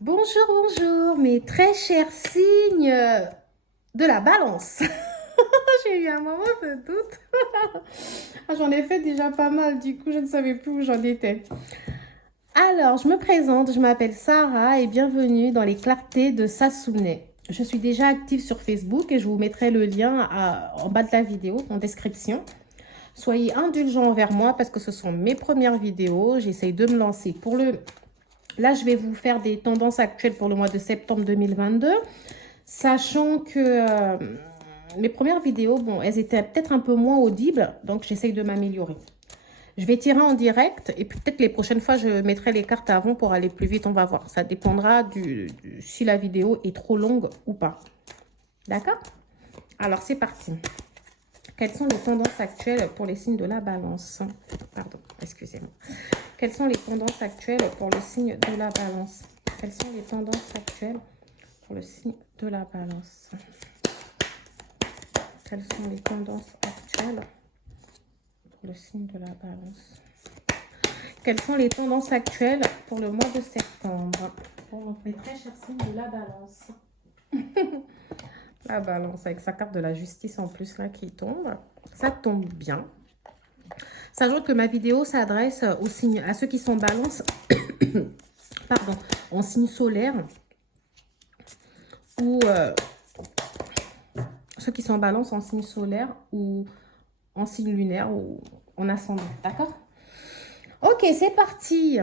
Bonjour, bonjour, mes très chers signes de la balance. J'ai eu un moment de doute. J'en ai fait déjà pas mal, du coup, je ne savais plus où j'en étais. Alors, je me présente, je m'appelle Sarah et bienvenue dans les clartés de Sassoune. Je suis déjà active sur Facebook et je vous mettrai le lien en bas de la vidéo, en description. Soyez indulgents envers moi parce que ce sont mes premières vidéos. J'essaye de me lancer pour le... Là, je vais vous faire des tendances actuelles pour le mois de septembre 2022. Sachant que mes premières vidéos, bon, elles étaient peut-être un peu moins audibles, donc j'essaye de m'améliorer. Je vais tirer en direct et peut-être les prochaines fois, je mettrai les cartes avant pour aller plus vite, on va voir. Ça dépendra si la vidéo est trop longue ou pas. D'accord? Alors, c'est parti. Quelles sont les tendances actuelles pour les signes de la balance? Pardon, excusez-moi. Quelles sont les tendances actuelles pour le signe de la balance? Quelles sont les tendances actuelles pour le signe de la balance? Quelles sont les tendances actuelles pour le signe de la balance? Quelles sont les tendances actuelles pour le mois de septembre? Pour mes très chers signes de la balance. La balance avec sa carte de la justice en plus là qui tombe. Ça tombe bien. Sachant que ma vidéo s'adresse aux signes, à ceux qui sont balance, pardon, en signe solaire ou ceux qui sont balance en signe solaire ou en signe lunaire ou en ascendant. D'accord? Ok, c'est parti.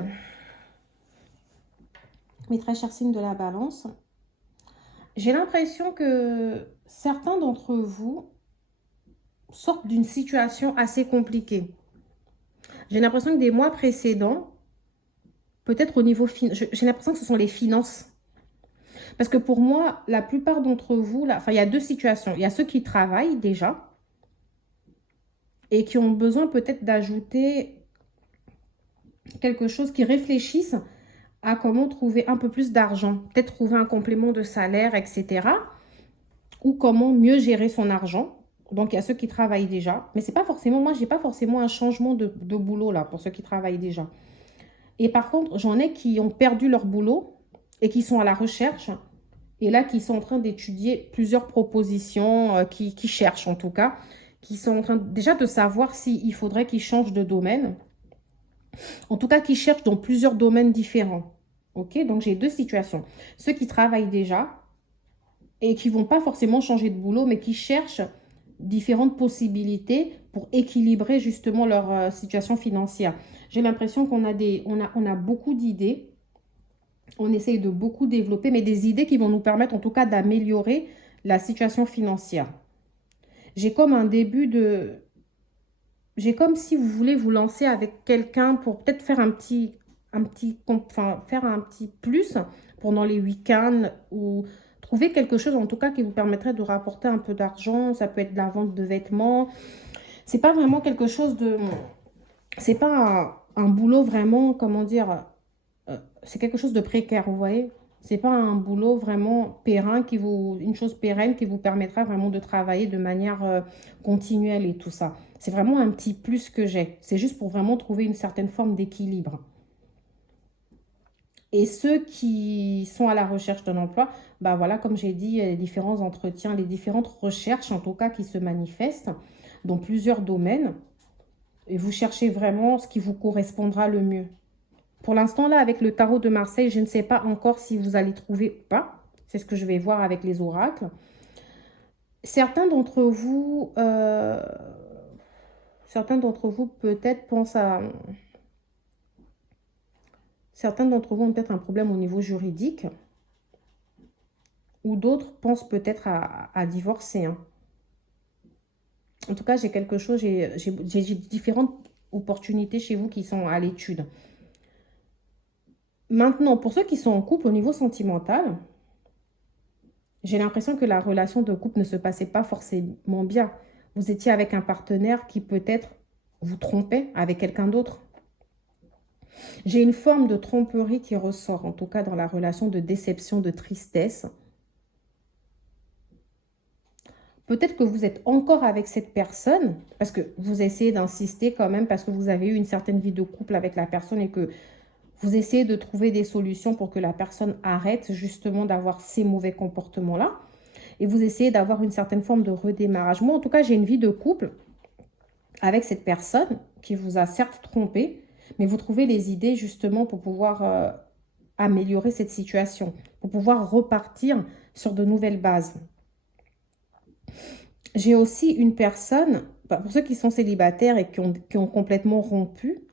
Mes très chers signes de la balance. J'ai l'impression que certains d'entre vous sortent d'une situation assez compliquée. J'ai l'impression que des mois précédents, peut-être au niveau... J'ai l'impression que ce sont les finances. Parce que pour moi, la plupart d'entre vous, là, enfin, il y a deux situations. Il y a ceux qui travaillent déjà et qui ont besoin peut-être d'ajouter quelque chose, qui réfléchissent à comment trouver un peu plus d'argent. Peut-être trouver un complément de salaire, etc. Ou comment mieux gérer son argent. Donc, il y a ceux qui travaillent déjà. Mais c'est pas forcément, moi, j'ai pas forcément un changement de boulot là pour ceux qui travaillent déjà. Et par contre, j'en ai qui ont perdu leur boulot et qui sont à la recherche. Et là, qui sont en train d'étudier plusieurs propositions, qui cherchent en tout cas, qui sont en train déjà de savoir s'il faudrait qu'ils changent de domaine. En tout cas, qui cherchent dans plusieurs domaines différents. Ok, donc j'ai deux situations. Ceux qui travaillent déjà et qui ne vont pas forcément changer de boulot, mais qui cherchent différentes possibilités pour équilibrer justement leur situation financière. J'ai l'impression qu'on a, on a beaucoup d'idées. On essaye de beaucoup développer, mais des idées qui vont nous permettre en tout cas d'améliorer la situation financière. J'ai comme un début de... J'ai comme si vous voulez vous lancer avec quelqu'un pour peut-être faire faire un petit plus pendant les week-ends ou trouver quelque chose en tout cas qui vous permettrait de rapporter un peu d'argent. Ça peut être de la vente de vêtements. C'est pas vraiment quelque chose de... C'est pas un boulot vraiment, comment dire... c'est quelque chose de précaire, vous voyez. C'est pas un boulot vraiment périn une chose pérenne qui vous permettra vraiment de travailler de manière continuelle et tout ça. C'est vraiment un petit plus que j'ai. C'est juste pour vraiment trouver une certaine forme d'équilibre. Et ceux qui sont à la recherche d'un emploi, bah voilà, comme j'ai dit, les différents entretiens, les différentes recherches en tout cas qui se manifestent dans plusieurs domaines. Et vous cherchez vraiment ce qui vous correspondra le mieux. Pour l'instant, là, avec le tarot de Marseille, je ne sais pas encore si vous allez trouver ou pas. C'est ce que je vais voir avec les oracles. Certains d'entre vous peut-être pensent à... Certains d'entre vous ont peut-être un problème au niveau juridique. Ou d'autres pensent peut-être à divorcer. Hein. En tout cas, j'ai quelque chose, j'ai différentes opportunités chez vous qui sont à l'étude. Maintenant, pour ceux qui sont en couple au niveau sentimental, j'ai l'impression que la relation de couple ne se passait pas forcément bien. Vous étiez avec un partenaire qui peut-être vous trompait avec quelqu'un d'autre. J'ai une forme de tromperie qui ressort, en tout cas dans la relation, de déception, de tristesse. Peut-être que vous êtes encore avec cette personne, parce que vous essayez d'insister quand même, parce que vous avez eu une certaine vie de couple avec la personne et que Vous essayez de trouver des solutions pour que la personne arrête justement d'avoir ces mauvais comportements-là. Et vous essayez d'avoir une certaine forme de redémarrage. Moi, en tout cas, j'ai une vie de couple avec cette personne qui vous a certes trompé, mais vous trouvez les idées justement pour pouvoir améliorer cette situation, pour pouvoir repartir sur de nouvelles bases. J'ai aussi une personne, pour ceux qui sont célibataires et qui ont complètement rompu,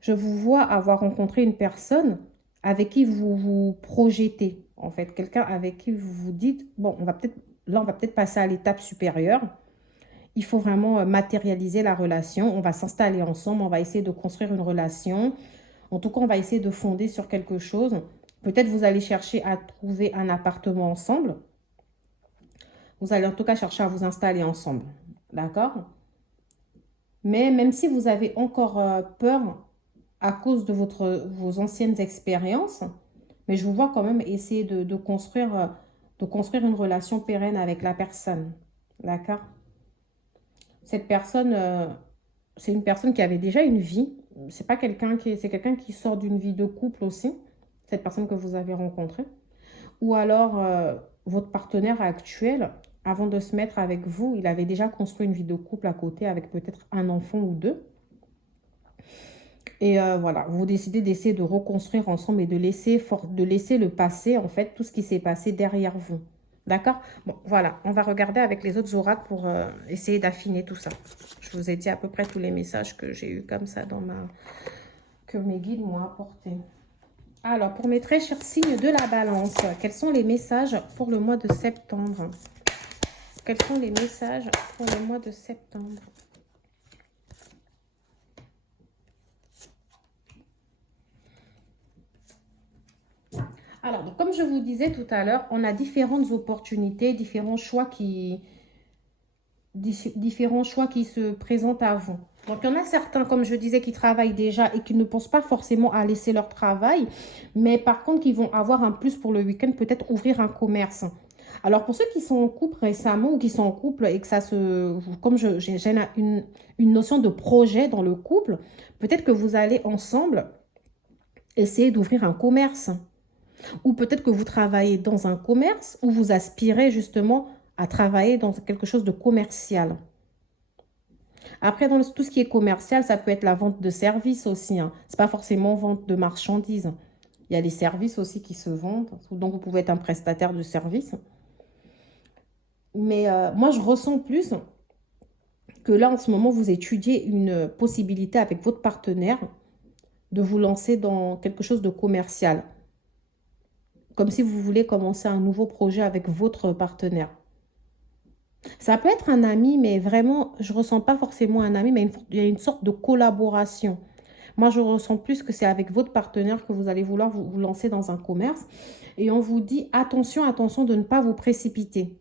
je vous vois avoir rencontré une personne avec qui vous vous projetez, en fait, quelqu'un avec qui vous vous dites, bon, on va peut-être passer à l'étape supérieure. Il faut vraiment matérialiser la relation. On va s'installer ensemble, on va essayer de construire une relation. En tout cas, on va essayer de fonder sur quelque chose. Peut-être vous allez chercher à trouver un appartement ensemble. Vous allez en tout cas chercher à vous installer ensemble. D'accord? Mais même si vous avez encore peur à cause de vos anciennes expériences, mais je vous vois quand même essayer de construire une relation pérenne avec la personne. D'accord? Cette personne, c'est une personne qui avait déjà une vie. C'est quelqu'un qui sort d'une vie de couple aussi, cette personne que vous avez rencontrée. Ou alors, votre partenaire actuel, avant de se mettre avec vous, il avait déjà construit une vie de couple à côté avec peut-être un enfant ou deux. Et voilà, vous décidez d'essayer de reconstruire ensemble et de laisser le passé, en fait, tout ce qui s'est passé derrière vous. D'accord? Bon, voilà, on va regarder avec les autres oracles pour essayer d'affiner tout ça. Je vous ai dit à peu près tous les messages que j'ai eu comme ça que mes guides m'ont apporté. Alors, pour mes très chers signes de la balance, quels sont les messages pour le mois de septembre? Quels sont les messages pour le mois de septembre? Alors, donc, comme je vous disais tout à l'heure, on a différentes opportunités, différents choix qui se présentent à vous. Donc, il y en a certains, comme je disais, qui travaillent déjà et qui ne pensent pas forcément à laisser leur travail, mais par contre, qui vont avoir un plus pour le week-end, peut-être ouvrir un commerce. Alors, pour ceux qui sont en couple récemment ou qui sont en couple et que ça se... Comme j'ai une notion de projet dans le couple, peut-être que vous allez ensemble essayer d'ouvrir un commerce. Ou peut-être que vous travaillez dans un commerce ou vous aspirez justement à travailler dans quelque chose de commercial. Après, dans tout ce qui est commercial, ça peut être la vente de services aussi. Hein. Ce n'est pas forcément vente de marchandises. Il y a des services aussi qui se vendent. Donc, vous pouvez être un prestataire de services. Mais moi, je ressens plus que là, en ce moment, vous étudiez une possibilité avec votre partenaire de vous lancer dans quelque chose de commercial. Comme si vous voulez commencer un nouveau projet avec votre partenaire. Ça peut être un ami, mais vraiment, je ne ressens pas forcément un ami, mais il y a une sorte de collaboration. Moi, je ressens plus que c'est avec votre partenaire que vous allez vouloir vous lancer dans un commerce. Et on vous dit, attention, attention de ne pas vous précipiter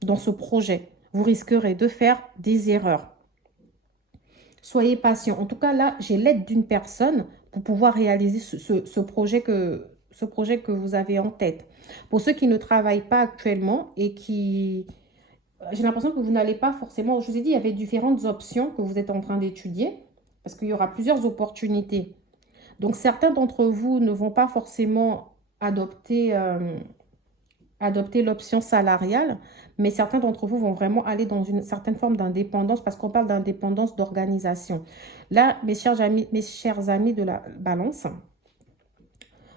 dans ce projet. Vous risquerez de faire des erreurs. Soyez patient. En tout cas, là, j'ai l'aide d'une personne pour pouvoir réaliser ce projet que vous avez en tête. Pour ceux qui ne travaillent pas actuellement et qui... J'ai l'impression que vous n'allez pas forcément... Je vous ai dit, il y avait différentes options que vous êtes en train d'étudier parce qu'il y aura plusieurs opportunités. Donc, certains d'entre vous ne vont pas forcément adopter l'option salariale, mais certains d'entre vous vont vraiment aller dans une certaine forme d'indépendance parce qu'on parle d'indépendance d'organisation. Là, mes chers amis de la balance,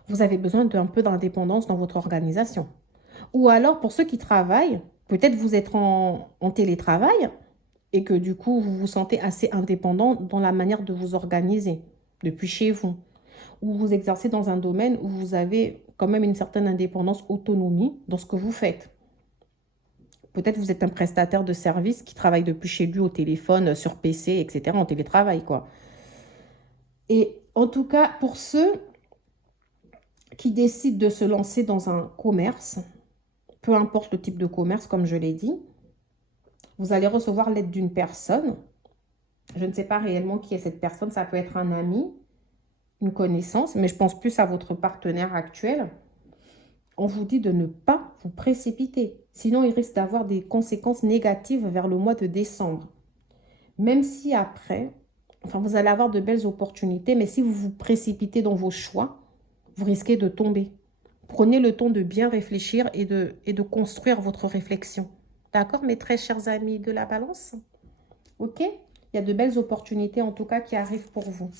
vous avez besoin d'un peu d'indépendance dans votre organisation. Ou alors, pour ceux qui travaillent, peut-être vous êtes en télétravail et que du coup, vous vous sentez assez indépendant dans la manière de vous organiser depuis chez vous. Ou vous exercez dans un domaine où vous avez quand même une certaine indépendance, autonomie dans ce que vous faites. Peut-être vous êtes un prestataire de service qui travaille depuis chez lui au téléphone, sur PC, etc. en télétravail, quoi. Et en tout cas, pour ceux qui décident de se lancer dans un commerce, peu importe le type de commerce, comme je l'ai dit, vous allez recevoir l'aide d'une personne. Je ne sais pas réellement qui est cette personne. Ça peut être un ami, une connaissance, mais je pense plus à votre partenaire actuel. On vous dit de ne pas vous précipiter. Sinon, il risque d'avoir des conséquences négatives vers le mois de décembre. Même si après, enfin, vous allez avoir de belles opportunités, mais si vous vous précipitez dans vos choix, vous risquez de tomber. Prenez le temps de bien réfléchir et de construire votre réflexion. D'accord, mes très chers amis de la balance? Ok? Il y a de belles opportunités, en tout cas, qui arrivent pour vous.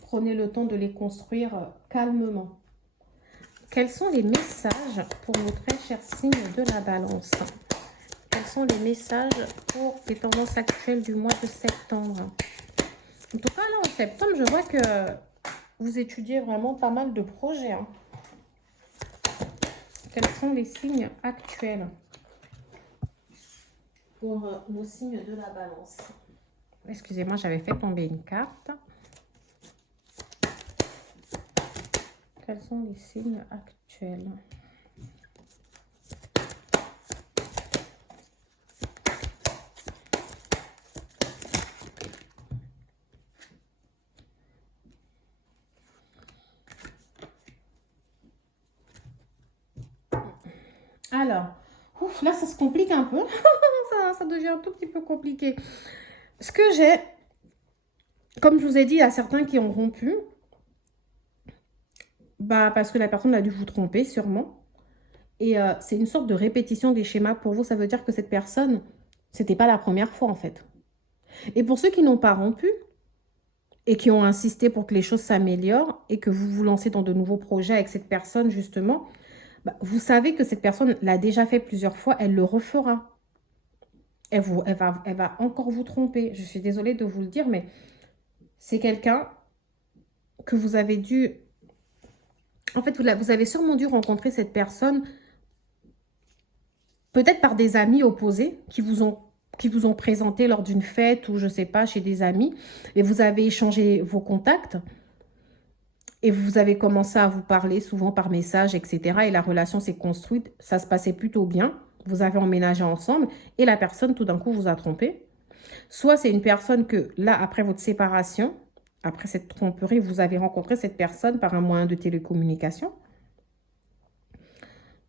Prenez le temps de les construire calmement. Quels sont les messages pour vos très chers signes de la balance? Quels sont les messages pour les tendances actuelles du mois de septembre? En tout cas, là, en septembre, je vois que vous étudiez vraiment pas mal de projets. Hein. Quels sont les signes actuels pour vos signes de la balance? Excusez-moi, j'avais fait tomber une carte. Quels sont les signes actuels? Alors, ouf, là, ça se complique un peu. ça devient un tout petit peu compliqué. Ce que j'ai, comme je vous ai dit, il y a certains qui ont rompu. Bah, parce que la personne a dû vous tromper, sûrement. Et c'est une sorte de répétition des schémas pour vous. Ça veut dire que cette personne, c'était pas la première fois, en fait. Et pour ceux qui n'ont pas rompu et qui ont insisté pour que les choses s'améliorent et que vous vous lancez dans de nouveaux projets avec cette personne, justement, bah, vous savez que cette personne l'a déjà fait plusieurs fois, elle le refera. Elle va encore vous tromper. Je suis désolée de vous le dire, mais c'est quelqu'un que vous avez dû... En fait, vous avez sûrement dû rencontrer cette personne peut-être par des amis opposés qui vous ont présenté lors d'une fête ou je ne sais pas, chez des amis. Et vous avez échangé vos contacts. Et vous avez commencé à vous parler souvent par message, etc. Et la relation s'est construite. Ça se passait plutôt bien. Vous avez emménagé ensemble. Et la personne, tout d'un coup, vous a trompé. Soit c'est une personne que, là, après votre séparation, après cette tromperie, vous avez rencontré cette personne par un moyen de télécommunication.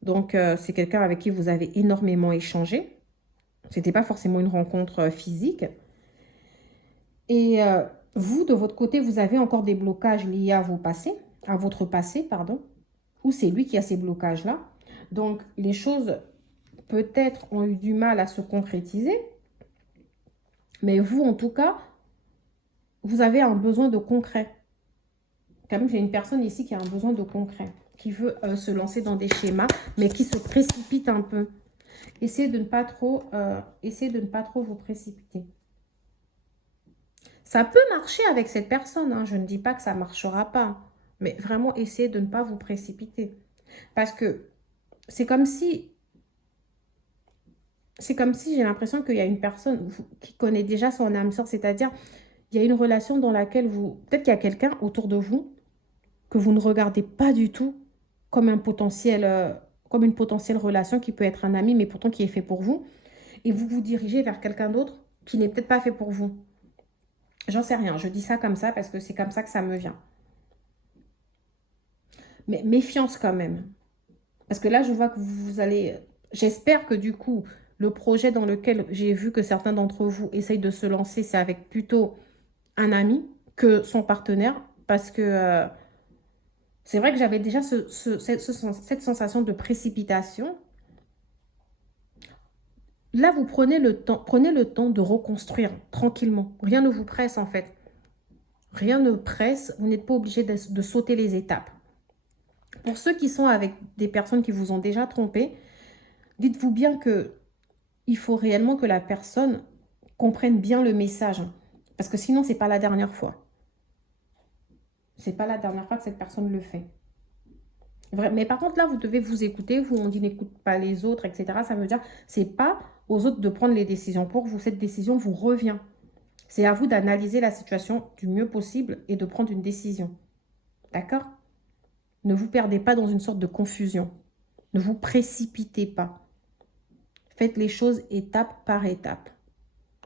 Donc, c'est quelqu'un avec qui vous avez énormément échangé. Ce n'était pas forcément une rencontre physique. Et vous, de votre côté, vous avez encore des blocages liés à votre passé, pardon. Ou c'est lui qui a ces blocages-là. Donc, les choses, peut-être, ont eu du mal à se concrétiser. Mais vous, en tout cas, vous avez un besoin de concret. Quand même, j'ai une personne ici qui a un besoin de concret, qui veut se lancer dans des schémas, mais qui se précipite un peu. Essayez de ne pas trop vous précipiter. Ça peut marcher avec cette personne, hein. Je ne dis pas que ça ne marchera pas. Mais vraiment, essayez de ne pas vous précipiter. Parce que c'est comme si j'ai l'impression qu'il y a une personne qui connaît déjà son âme sœur. C'est-à-dire, il y a une relation dans laquelle peut-être qu'il y a quelqu'un autour de vous que vous ne regardez pas du tout comme une potentielle relation qui peut être un ami, mais pourtant qui est fait pour vous. Et vous vous dirigez vers quelqu'un d'autre qui n'est peut-être pas fait pour vous. J'en sais rien, je dis ça comme ça parce que c'est comme ça que ça me vient. Mais méfiance quand même. Parce que là, je vois que vous allez... J'espère que du coup, le projet dans lequel j'ai vu que certains d'entre vous essayent de se lancer, c'est avec plutôt un ami que son partenaire. Parce que c'est vrai que j'avais déjà cette sensation de précipitation. Là, vous prenez le temps de reconstruire tranquillement. Rien ne vous presse en fait. Rien ne presse. Vous n'êtes pas obligé de sauter les étapes. Pour ceux qui sont avec des personnes qui vous ont déjà trompé, dites-vous bien que il faut réellement que la personne comprenne bien le message. Parce que sinon, ce n'est pas la dernière fois. Ce n'est pas la dernière fois que cette personne le fait. Mais par contre, là, vous devez vous écouter. On dit n'écoute pas les autres, etc. Ça veut dire c'est pas aux autres de prendre les décisions pour vous. Cette décision vous revient. C'est à vous d'analyser la situation du mieux possible et de prendre une décision. D'accord? Ne vous perdez pas dans une sorte de confusion. Ne vous précipitez pas. Faites les choses étape par étape.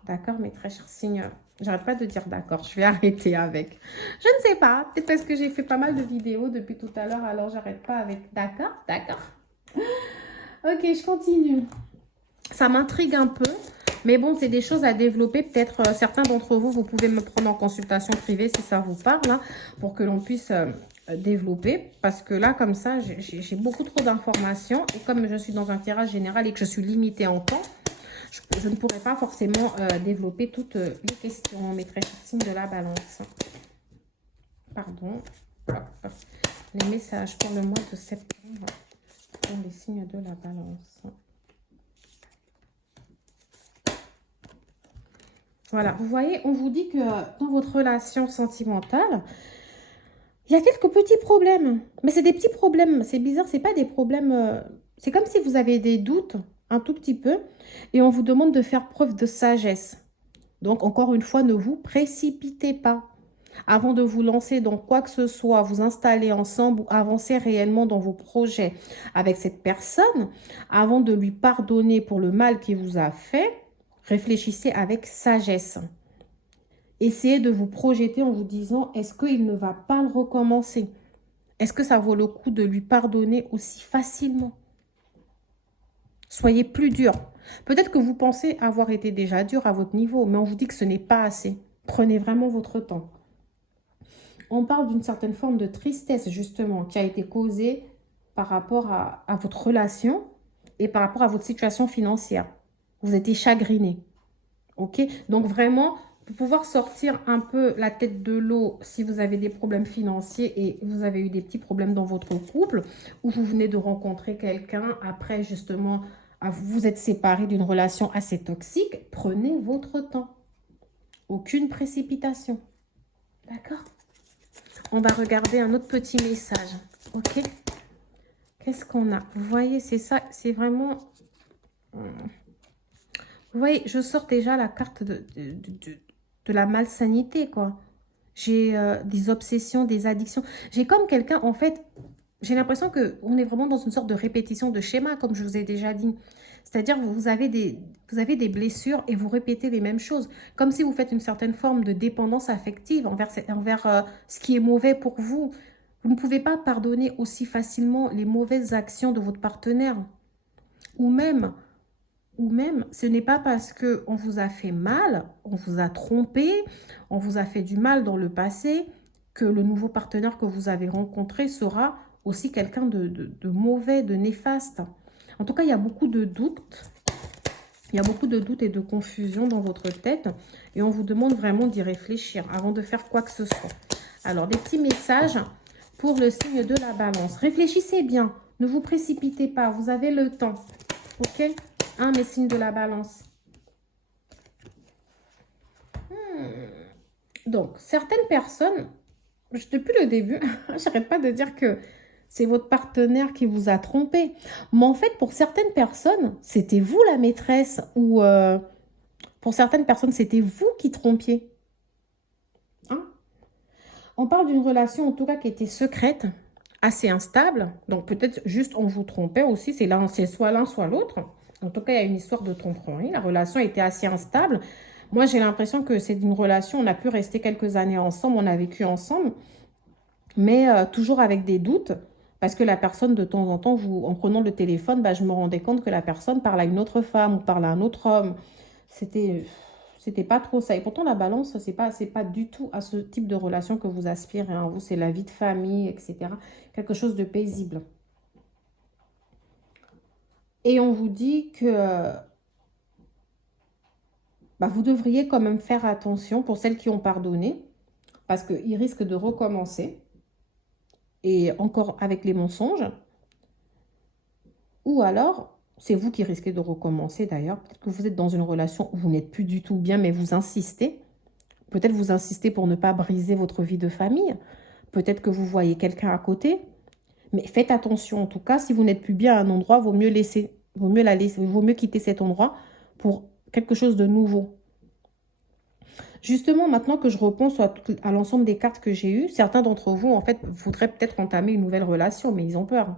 D'accord, mes très chers signes? J'arrête pas de dire d'accord, je vais arrêter avec. Je ne sais pas, peut-être parce que j'ai fait pas mal de vidéos depuis tout à l'heure, alors j'arrête pas avec d'accord, d'accord. Ok, je continue. Ça m'intrigue un peu, mais bon, c'est des choses à développer. Peut-être certains d'entre vous, vous pouvez me prendre en consultation privée si ça vous parle, hein, pour que l'on puisse développer parce que là, comme ça, j'ai beaucoup trop d'informations et comme je suis dans un tirage général et que je suis limitée en temps, je ne pourrais pas forcément développer toutes les questions, mes très chers signes de la balance. Pardon. Hop. Les messages pour le mois de septembre pour les signes de la balance. Voilà, vous voyez, on vous dit que dans votre relation sentimentale, il y a quelques petits problèmes. Mais c'est des petits problèmes, c'est bizarre, c'est pas des problèmes... c'est comme si vous avez des doutes, un tout petit peu, et on vous demande de faire preuve de sagesse. Donc, encore une fois, ne vous précipitez pas. Avant de vous lancer dans quoi que ce soit, vous installer ensemble ou avancer réellement dans vos projets avec cette personne, avant de lui pardonner pour le mal qu'il vous a fait, réfléchissez avec sagesse. Essayez de vous projeter en vous disant, est-ce qu'il ne va pas le recommencer? Est-ce que ça vaut le coup de lui pardonner aussi facilement? Soyez plus dur. Peut-être que vous pensez avoir été déjà dur à votre niveau, mais on vous dit que ce n'est pas assez. Prenez vraiment votre temps. On parle d'une certaine forme de tristesse, justement, qui a été causée par rapport à votre relation et par rapport à votre situation financière. Vous étiez chagriné. OK? Donc, vraiment, pour pouvoir sortir un peu la tête de l'eau si vous avez des problèmes financiers et vous avez eu des petits problèmes dans votre couple ou vous venez de rencontrer quelqu'un après, justement, vous êtes séparé d'une relation assez toxique, prenez votre temps. Aucune précipitation. D'accord? On va regarder un autre petit message. OK? Qu'est-ce qu'on a? Vous voyez, c'est ça, c'est vraiment... Vous voyez, je sors déjà la carte de la malsanité, quoi. J'ai des obsessions, des addictions. J'ai comme quelqu'un, en fait, j'ai l'impression qu'on est vraiment dans une sorte de répétition de schéma, comme je vous ai déjà dit. C'est-à-dire, vous avez des blessures et vous répétez les mêmes choses. Comme si vous faites une certaine forme de dépendance affective envers ce qui est mauvais pour vous. Vous ne pouvez pas pardonner aussi facilement les mauvaises actions de votre partenaire. Ou même, ce n'est pas parce qu'on vous a fait mal, on vous a trompé, on vous a fait du mal dans le passé, que le nouveau partenaire que vous avez rencontré sera aussi quelqu'un de mauvais, de néfaste. En tout cas, il y a beaucoup de doutes. Il y a beaucoup de doutes et de confusion dans votre tête. Et on vous demande vraiment d'y réfléchir avant de faire quoi que ce soit. Alors, des petits messages pour le signe de la balance. Réfléchissez bien. Ne vous précipitez pas. Vous avez le temps. OK? Mes signes de la balance. Donc, certaines personnes, depuis le début, j'arrête pas de dire que c'est votre partenaire qui vous a trompé. Mais en fait, pour certaines personnes, c'était vous la maîtresse ou pour certaines personnes, c'était vous qui trompiez. Hein? On parle d'une relation, en tout cas, qui était secrète, assez instable. Donc, peut-être juste on vous trompait aussi. C'est soit l'un, soit l'autre. En tout cas, il y a une histoire de tromperie. La relation était assez instable. Moi, j'ai l'impression que c'est une relation, on a pu rester quelques années ensemble, on a vécu ensemble, mais toujours avec des doutes. Parce que la personne, de temps en temps, en prenant le téléphone, je me rendais compte que la personne parle à une autre femme ou parle à un autre homme. C'était pas trop ça. Et pourtant, la balance, c'est pas du tout à ce type de relation que vous aspirez. Hein. Vous, c'est la vie de famille, etc. Quelque chose de paisible. Et on vous dit que vous devriez quand même faire attention pour celles qui ont pardonné. Parce qu'ils risquent de recommencer. Et encore avec les mensonges. Ou alors, c'est vous qui risquez de recommencer d'ailleurs. Peut-être que vous êtes dans une relation où vous n'êtes plus du tout bien, mais vous insistez. Peut-être vous insistez pour ne pas briser votre vie de famille. Peut-être que vous voyez quelqu'un à côté. Mais faites attention en tout cas, si vous n'êtes plus bien à un endroit, vaut mieux quitter cet endroit pour quelque chose de nouveau. Justement, maintenant que je repense à l'ensemble des cartes que j'ai eues, certains d'entre vous, en fait, voudraient peut-être entamer une nouvelle relation, mais ils ont peur.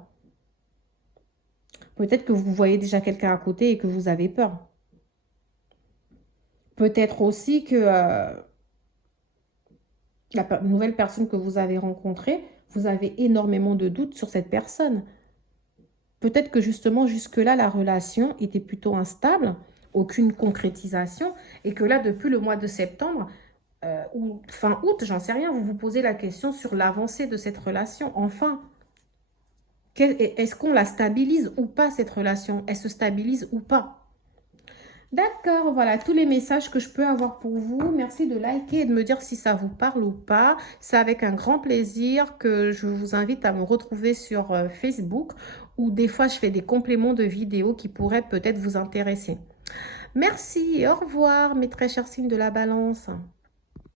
Peut-être que vous voyez déjà quelqu'un à côté et que vous avez peur. Peut-être aussi que la nouvelle personne que vous avez rencontrée, vous avez énormément de doutes sur cette personne. Peut-être que justement, jusque-là, la relation était plutôt instable, aucune concrétisation, et que là, depuis le mois de septembre, ou fin août, j'en sais rien, vous vous posez la question sur l'avancée de cette relation. Enfin, est-ce qu'on la stabilise ou pas, cette relation? Elle se stabilise ou pas? D'accord, voilà tous les messages que je peux avoir pour vous. Merci de liker et de me dire si ça vous parle ou pas. C'est avec un grand plaisir que je vous invite à me retrouver sur Facebook, où des fois je fais des compléments de vidéos qui pourraient peut-être vous intéresser. Merci et au revoir mes très chers signes de la balance.